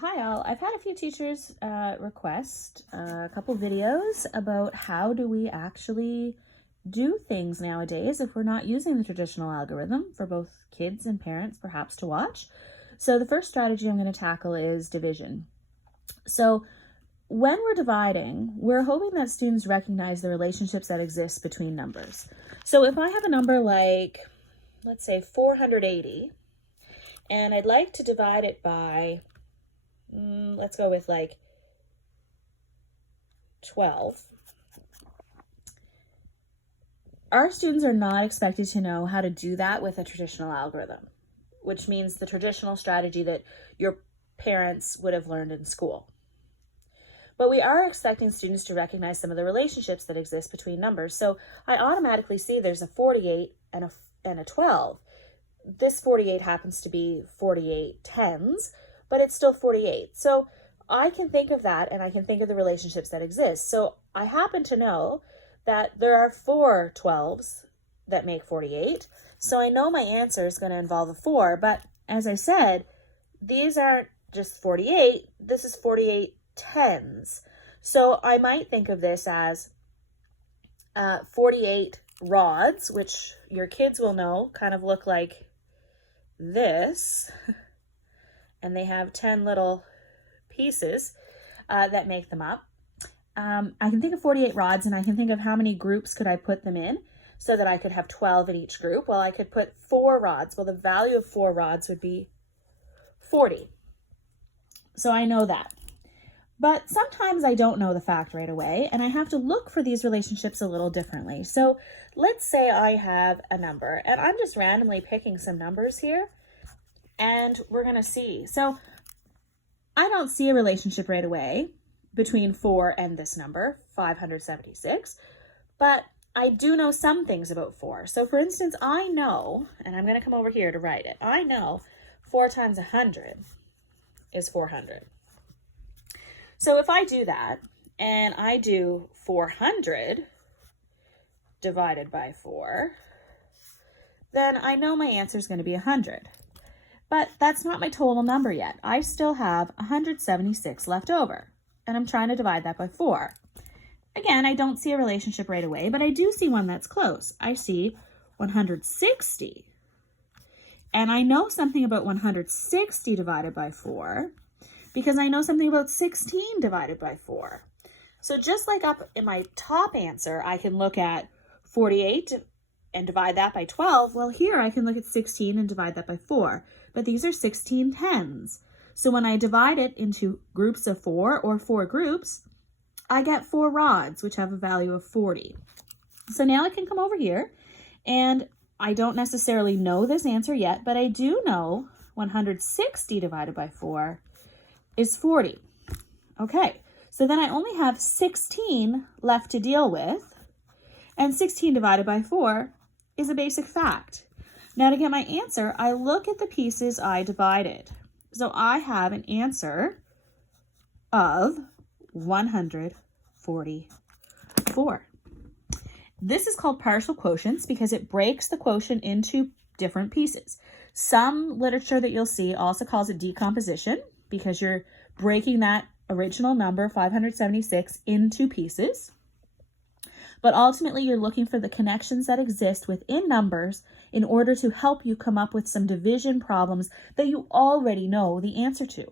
Hi all, I've had a few teachers request a couple videos about how do we actually do things nowadays if we're not using the traditional algorithm for both kids and parents perhaps to watch. So the first strategy I'm going to tackle is division. So when we're dividing, we're hoping that students recognize the relationships that exist between numbers. So if I have a number like, let's say 480, and I'd like to divide it by let's go with like 12. Our students are not expected to know how to do that with a traditional algorithm, which means the traditional strategy that your parents would have learned in school. But we are expecting students to recognize some of the relationships that exist between numbers. So I automatically see there's a 48 and a 12. This 48 happens to be 48 tens, but it's still 48. So I can think of that and I can think of the relationships that exist. So I happen to know that there are 4 12s that make 48. So I know my answer is going to involve a 4, but as I said, these aren't just 48, this is 48 tens. So I might think of this as 48 rods, which your kids will know kind of look like this. And they have 10 little pieces that make them up. I can think of 48 rods, and I can think of how many groups could I put them in so that I could have 12 in each group. Well, I could put 4 rods. Well, the value of 4 rods would be 40. So I know that. But sometimes I don't know the fact right away, and I have to look for these relationships a little differently. So let's say I have a number, and I'm just randomly picking some numbers here. And we're going to see. So I don't see a relationship right away between 4 and this number, 576, but I do know some things about 4. So for instance, I know, and I'm going to come over here to write it, I know 4 times 100 is 400. So if I do that, and I do 400 divided by 4, then I know my answer is going to be 100. But that's not my total number yet. I still have 176 left over, and I'm trying to divide that by 4. Again, I don't see a relationship right away, but I do see one that's close. I see 160. And I know something about 160 divided by 4 because I know something about 16 divided by 4. So just like up in my top answer, I can look at 48 and divide that by 12. Well, here I can look at 16 and divide that by 4. But these are 16 tens. So when I divide it into groups of 4 or 4 groups, I get 4 rods, which have a value of 40. So now I can come over here, and I don't necessarily know this answer yet, but I do know 160 divided by 4 is 40. Okay, so then I only have 16 left to deal with, and 16 divided by 4 is a basic fact. Now to get my answer, I look at the pieces I divided. So I have an answer of 144. This is called partial quotients because it breaks the quotient into different pieces. Some literature that you'll see also calls it decomposition because you're breaking that original number, 576, into pieces. But ultimately, you're looking for the connections that exist within numbers in order to help you come up with some division problems that you already know the answer to.